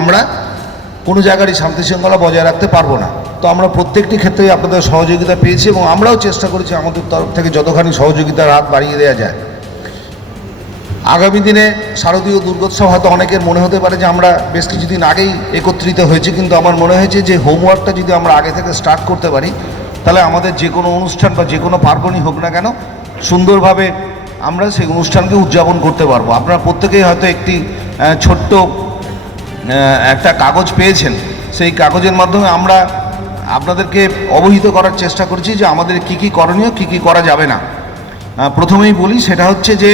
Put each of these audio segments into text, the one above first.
আমরা কোনো জায়গারই শান্তি শৃঙ্খলা বজায় রাখতে পারব না। তো আমরা প্রত্যেকটি ক্ষেত্রেই আপনাদের সহযোগিতা পেয়েছি এবং আমরাও চেষ্টা করেছি আমাদের তরফ থেকে যতখানি সহযোগিতার হাত বাড়িয়ে দেওয়া যায়। আগামী দিনে শারদীয় দুর্গোৎসব হয়তো অনেকের মনে হতে পারে যে আমরা বেশ কিছুদিন আগেই একত্রিত হয়েছি, কিন্তু আমার মনে হয়েছে যে হোমওয়ার্কটা যদি আমরা আগে থেকে স্টার্ট করতে পারি, তাহলে আমাদের যে কোনো অনুষ্ঠান বা যে কোনো পার্বণই হোক না কেন সুন্দরভাবে আমরা সেই অনুষ্ঠানকে উদযাপন করতে পারব। আপনারা প্রত্যেকেই হয়তো একটি ছোট্ট একটা কাগজ পেয়েছেন। সেই কাগজের মাধ্যমে আমরা আপনাদেরকে অবহিত করার চেষ্টা করছি যে আমাদের কি কি করণীয়, কি কি করা যাবে না। প্রথমেই বলি, সেটা হচ্ছে যে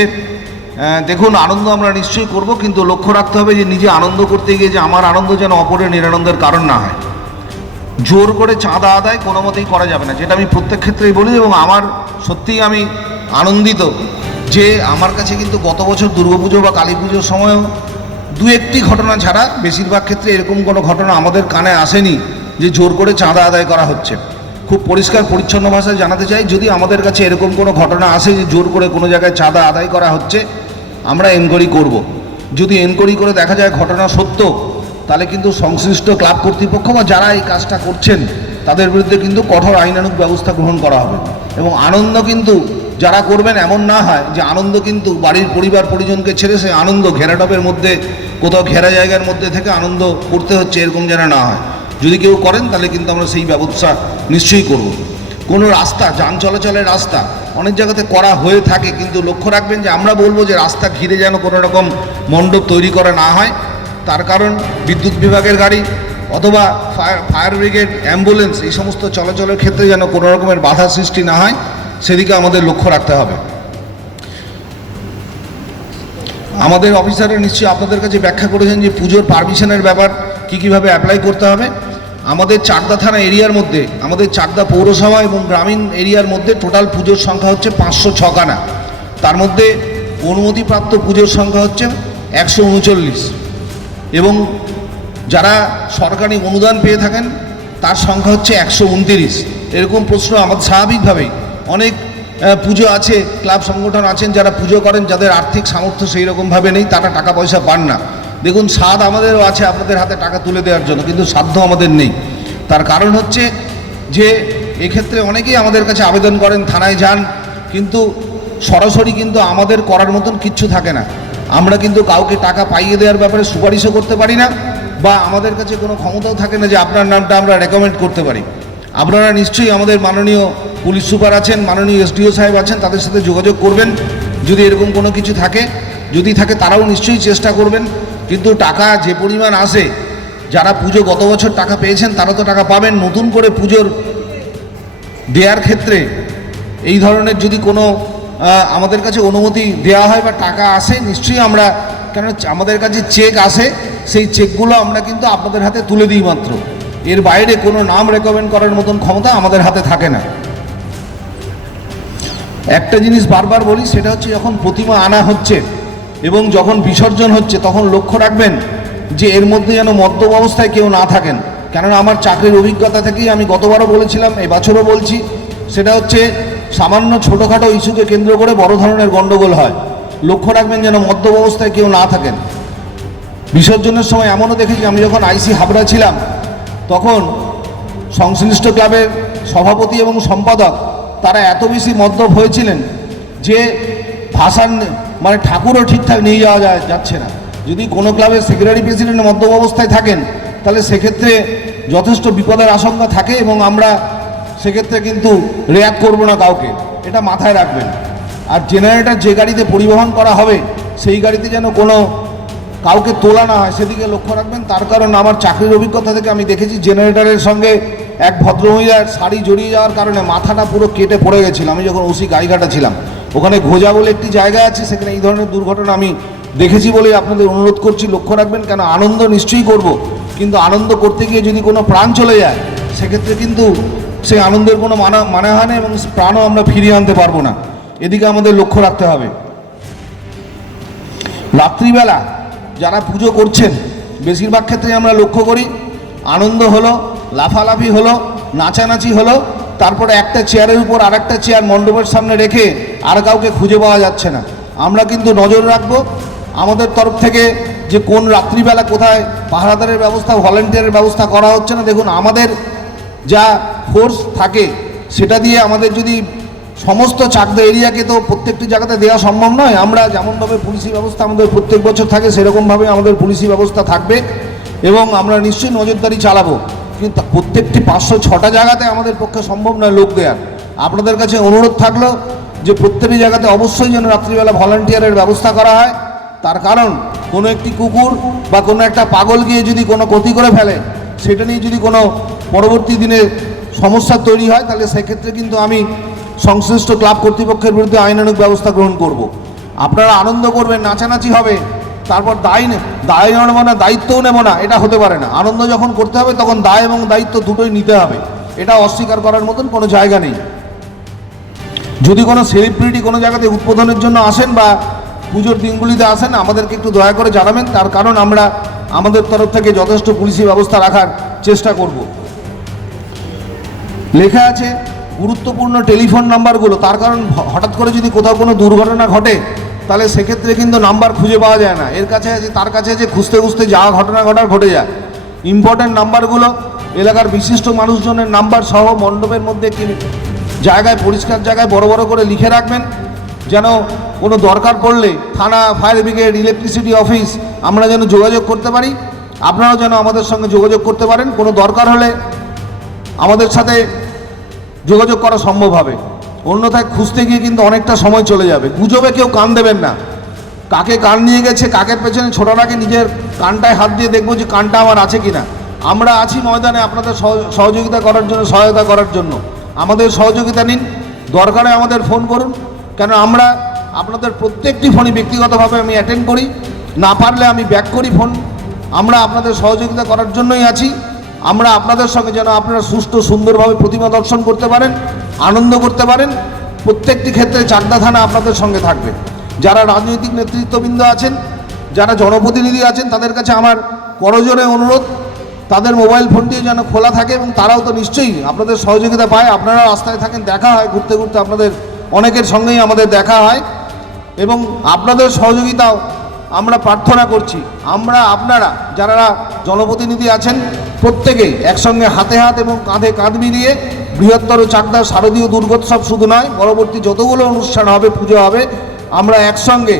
দেখুন, আনন্দ আমরা নিশ্চয়ই করব, কিন্তু লক্ষ্য রাখতে হবে যে নিজে আনন্দ করতে গিয়ে যে আমার আনন্দ যেন অপরের নিরানন্দের কারণ না হয়। জোর করে চাঁদা আদায় কোনো মতেই করা যাবে না, যেটা আমি প্রত্যেক ক্ষেত্রেই বলি এবং আমার সত্যিই আমি আনন্দিত যে আমার কাছে কিন্তু গত বছর দুর্গাপুজো বা কালী পুজোর সময়ও দু একটি ঘটনা ছাড়া বেশিরভাগ ক্ষেত্রে এরকম কোনো ঘটনা আমাদের কানে আসেনি যে জোর করে চাঁদা আদায় করা হচ্ছে খুব পরিষ্কার, পরিচ্ছন্ন ভাষায় জানাতে চাই, যদি আমাদের কাছে এরকম কোনো ঘটনা আসে যে জোর করে কোনো জায়গায় চাঁদা আদায় করা হচ্ছে, আমরা এনকোয়ারি করব। যদি এনকোয়ারি করে দেখা যায় ঘটনা সত্য, তাহলে কিন্তু সংশ্লিষ্ট ক্লাব কর্তৃপক্ষ বা যারা এই কাজটা করছেন, তাদের বিরুদ্ধে কিন্তু কঠোর আইনানুক ব্যবস্থা গ্রহণ করা হবে এবং আনন্দ কিন্তু যারা করবেন এমন না হয় যে আনন্দ কিন্তু বাড়ির পরিবার পরিজনকে ছেড়ে সে আনন্দ ঘেরাটপের মধ্যে, কোথাও ঘেরা জায়গার মধ্যে থেকে আনন্দ করতে হচ্ছে, এরকম যেন না হয়। যদি কেউ করেন, তাহলে কিন্তু আমরা সেই ব্যবস্থা নিশ্চয়ই করব। কোনো রাস্তা, যান চলাচলের রাস্তা অনেক জায়গাতে করা হয়ে থাকে, কিন্তু লক্ষ্য রাখবেন যে আমরা বলব যে রাস্তা ঘিরে যেন কোনো রকম মণ্ডপ তৈরি করা না হয়। তার কারণ বিদ্যুৎ বিভাগের গাড়ি অথবা ফায়ার ফায়ার ব্রিগেড, অ্যাম্বুলেন্স এই সমস্ত চলাচলের ক্ষেত্রে যেন কোনো রকমের বাধা সৃষ্টি না হয়। সেদিকে আমাদের লক্ষ্য রাখতে হবে। আমাদের অফিসাররা নিশ্চয়ই আপনাদের কাছে ব্যাখ্যা করেছেন যে পুজোর পারমিশনের ব্যাপার কী কীভাবে অ্যাপ্লাই করতে হবে। আমাদের চাকদা থানা এরিয়ার মধ্যে, আমাদের চাকদা পৌরসভা এবং গ্রামীণ এরিয়ার মধ্যে টোটাল পুজোর সংখ্যা হচ্ছে পাঁচশো ছখানা। তার মধ্যে অনুমতিপ্রাপ্ত পুজোর সংখ্যা হচ্ছে একশো উনচল্লিশ। এবং যারা সরকারি অনুদান পেয়ে থাকেন, তার সংখ্যা হচ্ছে একশো উনতিরিশ। এরকম প্রশ্ন আমাদের স্বাভাবিকভাবেই। অনেক পুজো আছে, ক্লাব সংগঠন আছেন যারা পুজো করেন, যাদের আর্থিক সামর্থ্য সেই রকমভাবে নেই, তারা টাকা পয়সা পান না। দেখুন, স্বাদ আমাদেরও আছে আপনাদের হাতে টাকা তুলে দেওয়ার জন্য, কিন্তু সাধ্য আমাদের নেই। তার কারণ হচ্ছে যে, এক্ষেত্রে অনেকেই আমাদের কাছে আবেদন করেন, থানায় যান, কিন্তু সরাসরি কিন্তু আমাদের করার মতন কিচ্ছু থাকে না। আমরা কিন্তু কাউকে টাকা পাইয়ে দেওয়ার ব্যাপারে সুপারিশও করতে পারি না, বা আমাদের কাছে কোনো ক্ষমতাও থাকে না যে আপনার নামটা আমরা রেকমেন্ড করতে পারি। আপনারা নিশ্চয়ই আমাদের মাননীয় পুলিশ সুপার আছেন, মাননীয় এসডিও সাহেব আছেন, তাদের সাথে যোগাযোগ করবেন। যদি এরকম কোনো কিছু থাকে, যদি থাকে তারাও নিশ্চয়ই চেষ্টা করবেন। কিন্তু টাকা যে পরিমাণ আসে, যারা পুজো গত বছর টাকা পেয়েছেন, তারা তো টাকা পাবেন। নতুন করে পুজোর দেওয়ার ক্ষেত্রে এই ধরনের যদি কোনো আমাদের কাছে অনুমতি দেওয়া হয় বা টাকা আসে, নিশ্চয়ই আমরা কেন আমাদের কাছে চেক আসে, সেই চেকগুলো আমরা কিন্তু আপনাদের হাতে তুলে দিই মাত্র। এর বাইরে কোনো নাম রেকমেন্ড করার মতন ক্ষমতা আমাদের হাতে থাকে না। একটা জিনিস বারবার বলি, সেটা হচ্ছে যখন প্রতিমা আনা হচ্ছে এবং যখন বিসর্জন হচ্ছে, তখন লক্ষ্য রাখবেন যে এর মধ্যে যেন মদ্যপ অবস্থায় কেউ না থাকেন। কেননা আমার চাকরির অভিজ্ঞতা থেকেই আমি গতবারও বলেছিলাম, এবছরও বলছি, সেটা হচ্ছে সামান্য ছোটোখাটো ইস্যুকে কেন্দ্র করে বড় ধরনের গণ্ডগোল হয়। লক্ষ্য রাখবেন যেন মদ্যপ অবস্থায় কেউ না থাকেন। বিসর্জনের সময় এমনও দেখেছি, আমি যখন আইসি হাবড়া ছিলাম তখন সংশ্লিষ্ট ক্লাবের সভাপতি এবং সম্পাদক তারা এত বেশি মদ্যপ হয়েছিলেন যে ভাষার মানে ঠাকুরও ঠিকঠাক নিয়ে যাওয়া যায় যাচ্ছে না। যদি কোনো ক্লাবের সেক্রেটারি প্রেসিডেন্ট মদ্যপ অবস্থায় থাকেন, তাহলে সেক্ষেত্রে যথেষ্ট বিপদের আশঙ্কা থাকে এবং আমরা সেক্ষেত্রে কিন্তু রেয়াক্ট করব না কাউকে। এটা মাথায় রাখবেন। আর জেনারেটর যে গাড়িতে পরিবহন করা হবে, সেই গাড়িতে যেন কোনো কাউকে তোলা না হয়, সেদিকে লক্ষ্য রাখবেন। তার কারণ আমার চাকরির অভিজ্ঞতা থেকে আমি দেখেছি, জেনারেটরের সঙ্গে এক ভদ্রমহিলার শাড়ি জড়িয়ে যাওয়ার কারণে মাথাটা পুরো কেটে পড়ে গেছিল। আমি যখন ওসি গাইঘাটা ছিলাম, ওখানে ঘোজা বলে একটি জায়গা আছে, সেখানে এই ধরনের দুর্ঘটনা আমি দেখেছি বলেই আপনাদের অনুরোধ করছি। লক্ষ্য রাখবেন, কেন আনন্দ নিশ্চয়ই করব, কিন্তু আনন্দ করতে গিয়ে যদি কোনো প্রাণ চলে যায়, সেক্ষেত্রে কিন্তু সেই আনন্দের কোনো মানা মানে হয় না এবং প্রাণও আমরা ফিরিয়ে আনতে পারব না। এদিকে আমাদের লক্ষ্য রাখতে হবে। রাত্রিবেলা যারা পুজো করছেন, বেশিরভাগ ক্ষেত্রে আমরা লক্ষ্য করি, আনন্দ হলো, লাফালাফি হলো, নাচানাচি হলো, তারপরে একটা চেয়ারের উপর আর একটা চেয়ার মণ্ডপের সামনে রেখে আর কাউকে খুঁজে পাওয়া যাচ্ছে না। আমরা কিন্তু নজর রাখব, আমাদের তরফ থেকে যে কোন রাত্রিবেলা কোথায় পাহারাদারের ব্যবস্থা, ভলেন্টিয়ারের ব্যবস্থা করা হচ্ছে না, দেখুন, আমাদের যা ফোর্স থাকে, সেটা দিয়ে আমাদের যদি সমস্ত চাকদা এরিয়াকে তো প্রত্যেকটি জায়গাতে দেওয়া সম্ভব নয়। আমরা যেমনভাবে পুলিশি ব্যবস্থা আমাদের প্রত্যেক বছর থাকে, সেরকমভাবে আমাদের পুলিশি ব্যবস্থা থাকবে এবং আমরা নিশ্চয়ই নজরদারি চালাবো। কিন্তু প্রত্যেকটি পাঁচশো ছটা জায়গাতে আমাদের পক্ষে সম্ভব নয় লোক দেওয়ার আপনাদের কাছে অনুরোধ থাকল যে প্রত্যেকটি জায়গাতে অবশ্যই যেন রাত্রিবেলা ভলান্টিয়ারের ব্যবস্থা করা হয়। তার কারণ, কোনো একটি কুকুর বা কোনো একটা পাগল গিয়ে যদি কোনো ক্ষতি করে ফেলে, সেটা নিয়ে যদি কোনো পরবর্তী দিনে সমস্যা তৈরি হয়, তাহলে সেক্ষেত্রে কিন্তু আমি সংশ্লিষ্ট ক্লাব কর্তৃপক্ষের বিরুদ্ধে আইনানুগ ব্যবস্থা গ্রহণ করব। আপনারা আনন্দ করবেন, নাচানাচি হবে। তারপর দায় দায় নেব না দায়িত্বও নেব না, এটা হতে পারে না। আনন্দ যখন করতে হবে, তখন দায় এবং দায়িত্ব দুটোই নিতে হবে। এটা অস্বীকার করার মতন কোনো জায়গা নেই। যদি কোনো সেলিব্রিটি কোনো জায়গাতে উদ্বোধনের জন্য আসেন বা পুজোর দিনগুলিতে আসেন, আমাদেরকে একটু দয়া করে জানাবেন। তার কারণ আমরা আমাদের তরফ থেকে যথেষ্ট পুলিশি ব্যবস্থা রাখার চেষ্টা করব। লেখা আছে গুরুত্বপূর্ণ টেলিফোন নাম্বারগুলো, তার কারণ হঠাৎ করে যদি কোথাও কোনো দুর্ঘটনা ঘটে, তাহলে সেক্ষেত্রে কিন্তু নাম্বার খুঁজে পাওয়া যায় না। এর কাছে আছে তার কাছে আছে খুঁজতে খুঁজতে যা ঘটনা ঘটার ঘটে যায়। ইম্পর্ট্যান্ট নাম্বারগুলো, এলাকার বিশিষ্ট মানুষজনের নাম্বার সহ মণ্ডপের মধ্যে একটি জায়গায়, পরিষ্কার জায়গায় বড় বড় করে লিখে রাখবেন। যেন কোনো দরকার পড়লে থানা, ফায়ার ব্রিগেড ইলেকট্রিসিটি অফিস আমরা যেন যোগাযোগ করতে পারি। আপনারাও যেন আমাদের সঙ্গে যোগাযোগ করতে পারেন। কোনো দরকার হলে আমাদের সাথে যোগাযোগ করা সম্ভব হবে। অন্যথায় খুঁজতে গিয়ে কিন্তু অনেকটা সময় চলে যাবে। গুজবে কেউ কান দেবেন না। কাকে কান নিয়ে গেছে, কাকের পেছনে ছোটরাকে নিজের কানটায় হাত দিয়ে দেখব যে কানটা আমার আছে কিনা। আমরা আছি ময়দানে আপনাদের সহ- সহযোগিতা করার জন্য, সহায়তা করার জন্য। আমাদের সহযোগিতা নিন। দরকারে আমাদের ফোন করুন। কেন আমরা আপনাদের প্রত্যেকটি ফোনই ব্যক্তিগতভাবে আমি অ্যাটেন্ড করি। না পারলে আমি ব্যাক করি ফোন। আমরা আপনাদের সহযোগিতা করার জন্যই আছি। আমরা আপনাদের সঙ্গে যেন আপনারা সুষ্ঠু, সুন্দরভাবে প্রতিমা দর্শন করতে পারেন, আনন্দ করতে পারেন, প্রত্যেকটি ক্ষেত্রে চাকদা থানা আপনাদের সঙ্গে থাকবে। যারা রাজনৈতিক নেতৃত্ববৃন্দ আছেন, যারা জনপ্রতিনিধি আছেন, তাদের কাছে আমার করজোরে অনুরোধ, তাদের মোবাইল ফোনটি যেন খোলা থাকে এবং তারাও তো নিশ্চয়ই আপনাদের সহযোগিতা পায়। আপনারা রাস্তায় থাকেন, দেখা হয়, ঘুরতে ঘুরতে আপনাদের অনেকের সঙ্গেই আমাদের দেখা হয় এবং আপনাদের সহযোগিতাও আমরা প্রার্থনা করছি। আমরা, আপনারা, যারা জনপ্রতিনিধি আছেন প্রত্যেকেই একসঙ্গে হাতে হাত এবং কাঁধে কাঁধ মিলিয়ে বৃহত্তর চাকদার শারদীয় দুর্গোৎসব শুধু নয়, পরবর্তী যতগুলো অনুষ্ঠান হবে, পুজো হবে, আমরা একসঙ্গে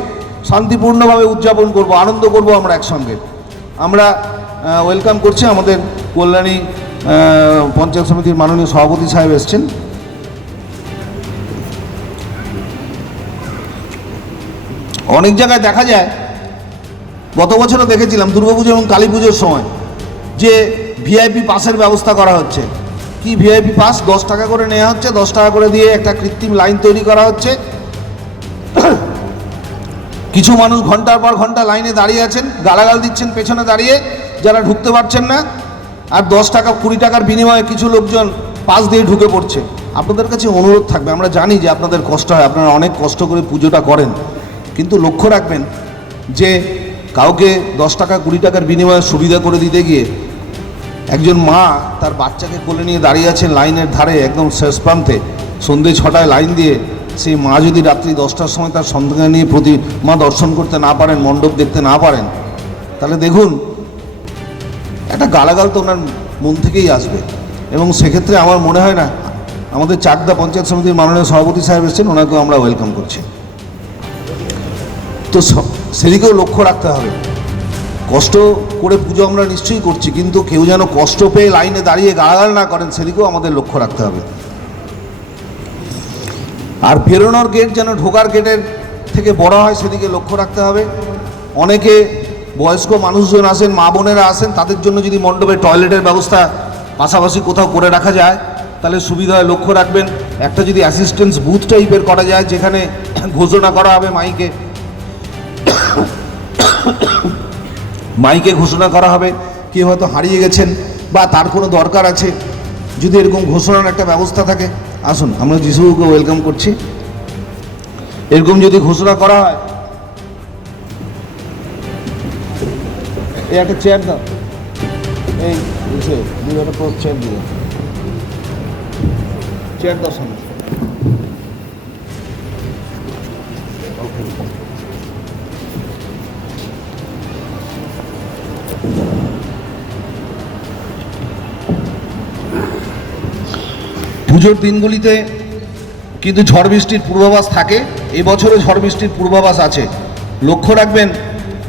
শান্তিপূর্ণভাবে উদযাপন করব, আনন্দ করব আমরা একসঙ্গে। আমরা ওয়েলকাম করছি আমাদের কল্যাণী পঞ্চায়েত সমিতির মাননীয় সভাপতি সাহেব এসছেন। অনেক জায়গায় দেখা যায়, গত বছরও দেখেছিলাম দুর্গাপুজো এবং কালী পুজোর সময়, যে ভিআইপি পাসের ব্যবস্থা করা হচ্ছে। কি ভিআইপি পাস দশ টাকা করে নেওয়া হচ্ছে, দশ টাকা করে দিয়ে একটা কৃত্রিম লাইন তৈরি করা হচ্ছে। কিছু মানুষ ঘণ্টার পর ঘণ্টা লাইনে দাঁড়িয়ে আছেন, গালাগাল দিচ্ছেন পেছনে দাঁড়িয়ে, যারা ঢুকতে পারছেন না। আর দশ টাকা, কুড়ি টাকার বিনিময়ে কিছু লোকজন পাশ দিয়ে ঢুকে পড়ছে। আপনাদের কাছে অনুরোধ থাকবে, আমরা জানি যে আপনাদের কষ্ট হয়, আপনারা অনেক কষ্ট করে পুজোটা করেন। কিন্তু লক্ষ্য রাখবেন যে কাউকে দশ টাকা, কুড়ি টাকার বিনিময়ে সুবিধা করে দিতে গিয়ে একজন মা তার বাচ্চাকে কোলে নিয়ে দাঁড়িয়ে আছেন লাইনের ধারে একদম শেষ প্রান্তে। সন্ধে ছটায় লাইন দিয়ে সেই মা যদি রাত্রি দশটার সময় তার সন্তানকে নিয়ে প্রতি মা দর্শন করতে না পারেন, মণ্ডপ দেখতে না পারেন, তাহলে দেখুন, একটা গালাগাল তো ওনার মন থেকেই আসবে। এবং সেক্ষেত্রে আমার মনে হয় না, আমাদের চাকদা পঞ্চায়েত সমিতির মাননীয় সভাপতি সাহেব এসেছেন, ওনাকেও আমরা ওয়েলকাম করছি। তো সেদিকেও লক্ষ্য রাখতে হবে। কষ্ট করে পুজো আমরা নিশ্চয়ই করছি, কিন্তু কেউ যেন কষ্ট পেয়ে লাইনে দাঁড়িয়ে গালাগাল না করেন, সেদিকেও আমাদের লক্ষ্য রাখতে হবে। আর বেরোনোর গেট যেন ঢোকার গেটের থেকে বড় হয়, সেদিকে লক্ষ্য রাখতে হবে। অনেকে বয়স্ক মানুষজন আসেন, মা বোনেরা আসেন, তাদের জন্য যদি মণ্ডপে টয়লেটের ব্যবস্থা পাশাপাশি কোথাও করে রাখা যায়, তাহলে সুবিধা লক্ষ্য রাখবেন, একটা যদি অ্যাসিস্ট্যান্স বুথ টাইপের করা যায়, যেখানে ঘোষণা করা হবে মাইকে মাইকে ঘোষণা করা হবে। কেউ হয়তো হারিয়ে গেছেন বা তার কোনো দরকার আছে। যদি এরকম ঘোষণার একটা ব্যবস্থা থাকে, আসুন, আমরা যিশুকে ওয়েলকাম করছি। এরকম যদি ঘোষণা করা হয়, এই একটা চেয়ার দাও। এই চেয়ার দিয়ে চেয়ার দাও সামনে। পুজোর দিনগুলিতে কিন্তু ঝড় বৃষ্টির পূর্বাভাস থাকে। এবছরও ঝড় বৃষ্টির পূর্বাভাস আছে। লক্ষ্য রাখবেন,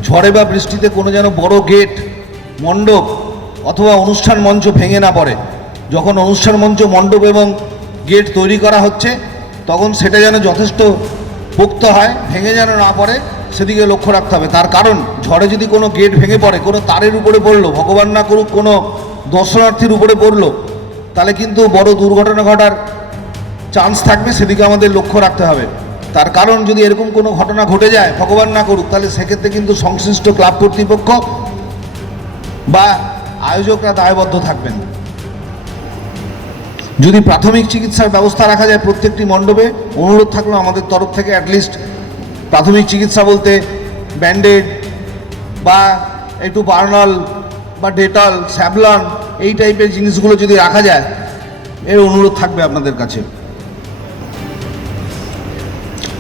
ঝড়ে বা বৃষ্টিতে কোনো যেন বড় গেট, মণ্ডপ অথবা অনুষ্ঠান মঞ্চ ভেঙে না পড়ে। যখন অনুষ্ঠান মঞ্চ, মণ্ডপ এবং গেট তৈরি করা হচ্ছে, তখন সেটা যেন যথেষ্ট পোক্ত হয়, ভেঙে যেন না পড়ে, সেদিকে লক্ষ্য রাখতে হবে। তার কারণ, ঝড়ে যদি কোনো গেট ভেঙে পড়ে, কোনো তারের উপরে পড়ল, ভগবান না করুক কোনো দর্শনার্থীর উপরে পড়ল তাহলে কিন্তু বড় দুর্ঘটনা ঘটার চান্স থাকবে, সেদিকে আমাদের লক্ষ্য রাখতে হবে। তার কারণ যদি এরকম কোনো ঘটনা ঘটে যায়, ভগবান না করুক, তাহলে সেক্ষেত্রে কিন্তু সংশ্লিষ্ট ক্লাব কর্তৃপক্ষ বা আয়োজকরা দায়বদ্ধ থাকবেন। যদি প্রাথমিক চিকিৎসার ব্যবস্থা রাখা যায় প্রত্যেকটি মণ্ডপে, অনুরোধ থাকল আমাদের তরফ থেকে অ্যাটলিস্ট প্রাথমিক চিকিৎসা বলতে ব্যান্ডেড বা একটু বার্নাল বা ডেটল স্যাভলন এই টাইপের জিনিসগুলো যদি রাখা যায়, এর অনুরোধ থাকবে আপনাদের কাছে।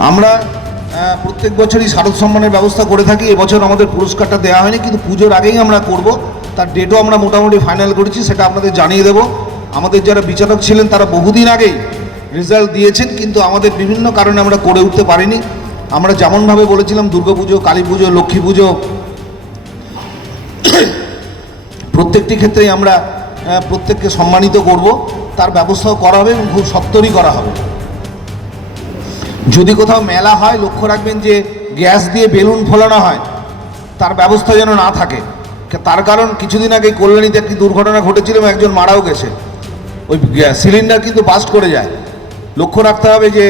আমরা প্রত্যেক বছরই শারদ সম্মানের ব্যবস্থা করে থাকি। এবছর আমাদের পুরস্কারটা দেওয়া হয়নি, কিন্তু পুজোর আগেই আমরা করব। তার ডেটও আমরা মোটামুটি ফাইনাল করেছি, সেটা আপনাদের জানিয়ে দেব। আমাদের যারা বিচারক ছিলেন, তারা বহুদিন আগেই রেজাল্ট দিয়েছেন, কিন্তু আমাদের বিভিন্ন কারণে আমরা করে উঠতে পারিনি। আমরা যেমনভাবে বলেছিলাম দুর্গাপুজো কালী পুজো, লক্ষ্মী পুজো প্রত্যেকটি ক্ষেত্রেই আমরা প্রত্যেককে সম্মানিত করব। তার ব্যবস্থাও করা হবে এবং খুব সত্তরই করা হবে। যদি কোথাও মেলা হয়, লক্ষ্য রাখবেন যে গ্যাস দিয়ে বেলুন ফোলানো হয়, তার ব্যবস্থা যেন না থাকে। তার কারণ কিছুদিন আগে কল্যাণীতে একটি দুর্ঘটনা ঘটেছিল এবং একজন মারাও গেছে। ওই সিলিন্ডার কিন্তু বাস্ট করে যায়। লক্ষ্য রাখতে হবে যে,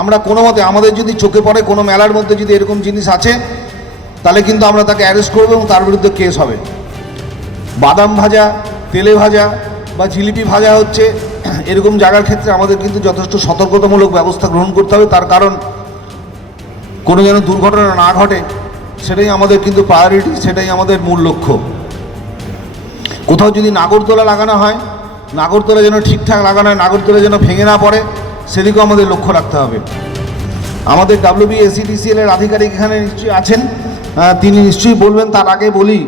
আমরা কোনো মতে, আমাদের যদি চোখে পড়ে কোনো মেলার মধ্যে যদি এরকম জিনিস আছে, তাহলে কিন্তু আমরা তাকে অ্যারেস্ট করব এবং তার বিরুদ্ধে কেস হবে। বাদাম ভাজা, তেলে ভাজা বা জিলিপি ভাজা হচ্ছে, এরকম জায়গার ক্ষেত্রে আমাদের কিন্তু যথেষ্ট সতর্কতামূলক ব্যবস্থা গ্রহণ করতে হবে। তার কারণ, কোনো যেন দুর্ঘটনা না ঘটে, সেটাই আমাদের কিন্তু প্রায়োরিটি সেটাই আমাদের মূল লক্ষ্য। কোথাও যদি নাগরদোলা লাগানো হয় নাগরদোলা যেন ঠিকঠাক লাগানো হয় নাগরদোলা যেন ভেঙে না পড়ে, সেদিকেও আমাদের লক্ষ্য রাখতে হবে। আমাদের ডাব্লিউবি এসিডিসিএল এর আধিকারিক এখানে নিশ্চয়ই আছেন। তিনি নিশ্চয়ই বলবেন, তার আগে বলি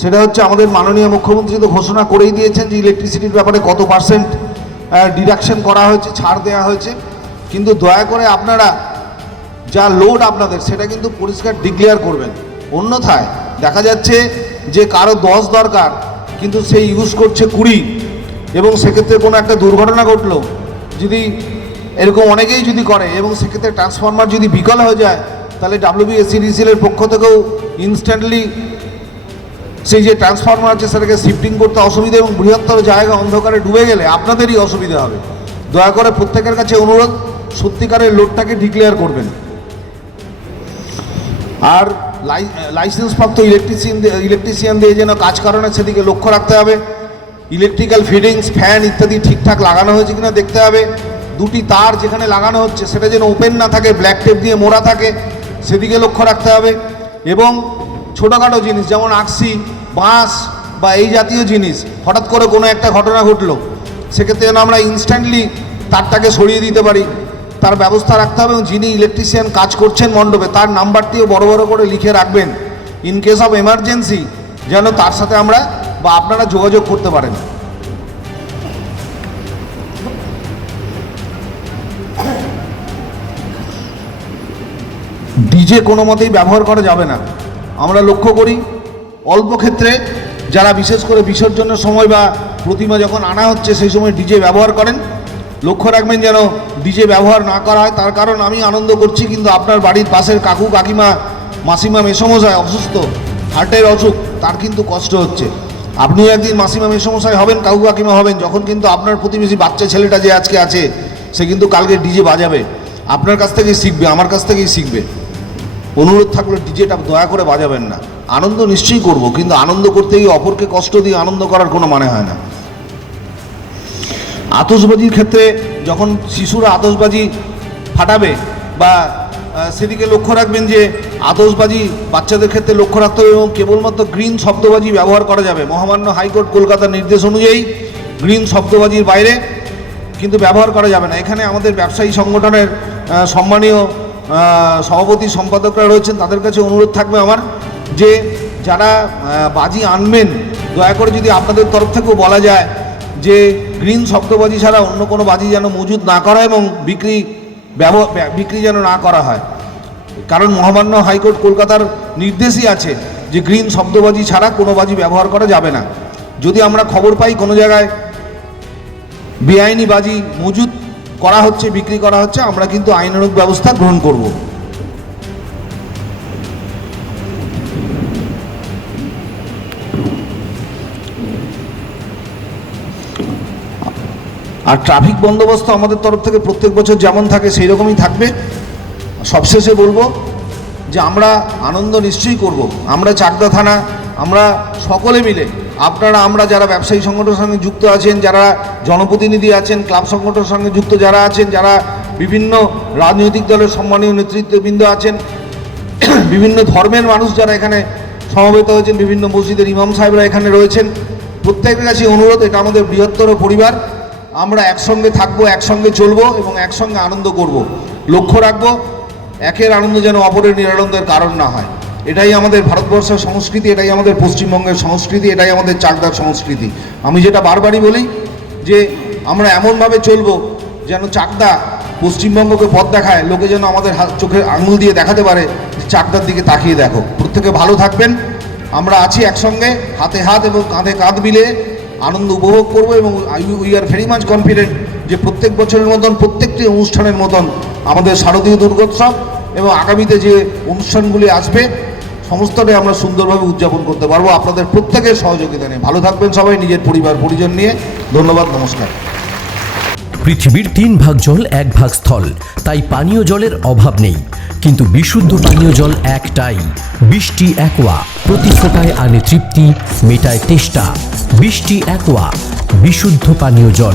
সেটা হচ্ছে আমাদের মাননীয় মুখ্যমন্ত্রী তো ঘোষণা করেই দিয়েছেন যে ইলেকট্রিসিটির ব্যাপারে কত পার্সেন্ট ডিডাকশন করা হয়েছে, ছাড় দেওয়া হয়েছে। কিন্তু দয়া করে আপনারা যা লোড আপনাদের, সেটা কিন্তু পরিষ্কার ডিক্লেয়ার করবেন। অন্যথায় দেখা যাচ্ছে যে কারও দশ দরকার, কিন্তু সে ইউজ করছে কুড়ি। এবং সেক্ষেত্রে কোনো একটা দুর্ঘটনা ঘটলো, যদি এরকম অনেকেই যদি করে, এবং সেক্ষেত্রে ট্রান্সফরমার যদি বিকল হয়ে যায়, তাহলে ডাব্লিউবিএসিডিসিএল এর পক্ষ থেকেও ইনস্ট্যান্টলি সেই যে ট্রান্সফরমার আছে, সেটাকে শিফটিং করতে অসুবিধা এবং বৃহত্তর জায়গা অন্ধকারে ডুবে গেলে আপনাদেরই অসুবিধা হবে। দয়া করে প্রত্যেকের কাছে অনুরোধ, সত্যিকারের লোডটাকে ডিক্লেয়ার করবেন। আর লাই- লাইসেন্সপ্রাপ্ত ইলেকট্রিশিয়ান ইলেকট্রিশিয়ান দিয়ে যেন কাজ করানো সেদিকে লক্ষ্য রাখতে হবে। ইলেকট্রিক্যাল ফিটিংস ফ্যান ইত্যাদি ঠিকঠাক লাগানো হয়েছে কিনা দেখতে হবে। দুটি তার যেখানে লাগানো হচ্ছে, সেটা যেন ওপেন না থাকে ব্ল্যাক টেপ দিয়ে মোড়া থাকে, সেদিকে লক্ষ্য রাখতে হবে। এবং ছোটোখাটো জিনিস, যেমন আকসি বাঁশ বা এই জাতীয় জিনিস, হঠাৎ করে কোনো একটা ঘটনা ঘটলো। সেক্ষেত্রে যেন আমরা ইনস্ট্যান্টলি তারটাকে সরিয়ে দিতে পারি। তার ব্যবস্থা রাখতে হবে এবং যিনি ইলেকট্রিশিয়ান কাজ করছেন মণ্ডপে, তার নাম্বারটিও বড় বড় করে লিখে রাখবেন। ইন কেস অফ এমার্জেন্সি যেন তার সাথে আমরা বা আপনারা যোগাযোগ করতে পারেন। ডিজে কোনো মতেই ব্যবহার করা যাবে না। আমরা লক্ষ্য করি, অল্প ক্ষেত্রে যারা বিশেষ করে বিসর্জনের সময় বা প্রতিমা যখন আনা হচ্ছে, সেই সময় ডিজে ব্যবহার করেন। লক্ষ্য রাখবেন যেন ডিজে ব্যবহার না করা হয়, তার কারণ আমি আনন্দ করছি, কিন্তু আপনার বাড়ির পাশের কাকু, কাকিমা, মাসিমা মেসমশায় অসুস্থ, হার্টের অসুখ, তার কিন্তু কষ্ট হচ্ছে। আপনিও একদিন মাসিমা, মেসমশাই হবেন, কাকু, কাকিমা হবেন, যখন কিন্তু আপনার প্রতিবেশী বাচ্চা ছেলেটা যে আজকে আছে, সে কিন্তু কালকে ডিজে বাজাবে। আপনার কাছ থেকেই শিখবে, আমার কাছ থেকেই শিখবে। অনুরোধ থাকল ডিজেটা দয়া করে বাজাবেন না। আনন্দ নিশ্চয়ই করব, কিন্তু আনন্দ করতে গিয়ে অপরকে কষ্ট দিয়ে আনন্দ করার কোনো মানে হয় না। আতসবাজির ক্ষেত্রে যখন শিশুরা আতসবাজি ফাটাবে বা সেদিকে লক্ষ্য রাখবেন যে আতসবাজি বাচ্চাদের ক্ষেত্রে লক্ষ্য রাখতে হবে এবং কেবলমাত্র গ্রিন শব্দবাজি ব্যবহার করা যাবে। মহামান্য হাইকোর্ট কলকাতার নির্দেশ অনুযায়ী গ্রিন শব্দবাজির বাইরে কিন্তু ব্যবহার করা যাবে না। এখানে আমাদের ব্যবসায়ী সংগঠনের সম্মানীয় সভাপতি সম্পাদকরা রয়েছেন, তাদের কাছে অনুরোধ থাকবে আমার যে যারা বাজি আনবেন, দয়া করে যদি আপনাদের তরফ থেকেও বলা যায় যে গ্রিন শব্দবাজি ছাড়া অন্য কোনো বাজি যেন মজুদ না করা এবং বিক্রি বিক্রি যেন না করা হয়। কারণ মহামান্য হাইকোর্ট কলকাতার নির্দেশই আছে যে গ্রিন শব্দবাজি ছাড়া কোনো বাজি ব্যবহার করা যাবে না। যদি আমরা খবর পাই কোনো জায়গায় বেআইনি বাজি মজুদ করা হচ্ছে, বিক্রি করা হচ্ছে, আমরা কিন্তু আইনানুগ ব্যবস্থা গ্রহণ করব। আর ট্রাফিক বন্দোবস্ত আমাদের তরফ থেকে প্রত্যেক বছর যেমন থাকে সেই রকমই থাকবে। সবশেষে বলব যে আমরা আনন্দ নিশ্চয়ই করব। আমরা চাকদা থানা, আমরা সকলে মিলে আপনারা, আমরা যারা ব্যবসায়ী সংগঠনের সঙ্গে যুক্ত আছেন, যারা জনপ্রতিনিধি আছেন, ক্লাব সংগঠনের সঙ্গে যুক্ত যারা আছেন, যারা বিভিন্ন রাজনৈতিক দলের সম্মানীয় নেতৃত্ববৃন্দ আছেন, বিভিন্ন ধর্মের মানুষ যারা এখানে সমবেত হয়েছেন, বিভিন্ন মসজিদের ইমাম সাহেবরা এখানে রয়েছেন, প্রত্যেকের কাছে অনুরোধ, এটা আমাদের বৃহত্তর পরিবার, আমরা একসঙ্গে থাকব, একসঙ্গে চলবো এবং একসঙ্গে আনন্দ করব। লক্ষ্য রাখব, একের আনন্দ যেন অপরের নিরানন্দের কারণ না হয় এটাই আমাদের ভারতবর্ষের সংস্কৃতি, এটাই আমাদের পশ্চিমবঙ্গের সংস্কৃতি, এটাই আমাদের চাকদার সংস্কৃতি। আমি যেটা বারবারই বলি যে আমরা এমনভাবে চলবো যেন চাকদা পশ্চিমবঙ্গকে পথ দেখায়, লোকে যেন আমাদের হাত চোখের আঙুল দিয়ে দেখাতে পারে চাকদার দিকে তাকিয়ে দেখো। প্রত্যেকে ভালো থাকবেন। আমরা আছি একসঙ্গে, হাতে হাত এবং কাঁধে কাঁধ মিলে আনন্দ উপভোগ করব এবং we are very much confident যে প্রত্যেক বছরের মতন, প্রত্যেকটি অনুষ্ঠানের মতন আমাদের শারদীয় দুর্গোৎসব এবং আগামীতে যে অনুষ্ঠানগুলি আসবে সমস্তটাই আমরা সুন্দরভাবে উদযাপন করতে পারব। আপনাদের প্রত্যেকের সহযোগিতা নিয়ে। ভালো থাকবেন সবাই, নিজের পরিবার, পরিজন নিয়ে। ধন্যবাদ, নমস্কার। পৃথিবীর তিন ভাগ জল, এক ভাগ স্থল। তাই পানীয় জলের অভাব নেই। কিন্তু বিশুদ্ধ পানীয় জল একটাই। বৃষ্টি, একোয়া। প্রতি ফোটায় আনে তৃপ্তি, মেটায় তেষ্টা। বৃষ্টি, একোয়া। বিশুদ্ধ পানীয় জল।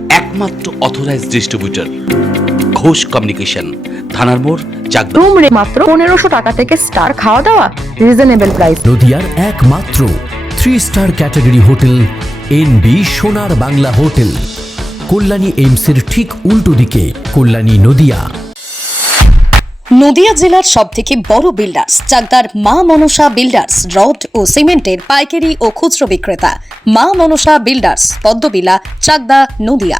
একমাত্র অথরাইজড ডিস্ট্রিবিউটর ঘোষ কমিউনিকেশন থানার মোড় চাকদা। রুম রে মাত্র পনেরোশো টাকা থেকে স্টার খাওয়া দাওয়া রিজনেবল প্রাইস নদিয়ার একমাত্র three star category hotel N B Sonar Bangla hotel Kalyani এইমসের ঠিক উল্টো দিকে কল্যাণী নদিয়া। নদিয়া জেলার সব থেকে বড় বিল্ডার্স চাকদার মা মনসা বিল্ডার্স রড ও সিমেন্টের পাইকারি ও খুচরো বিক্রেতা। মা মনসা বিল্ডার্স পদ্মবিলা চাকদা নদিয়া।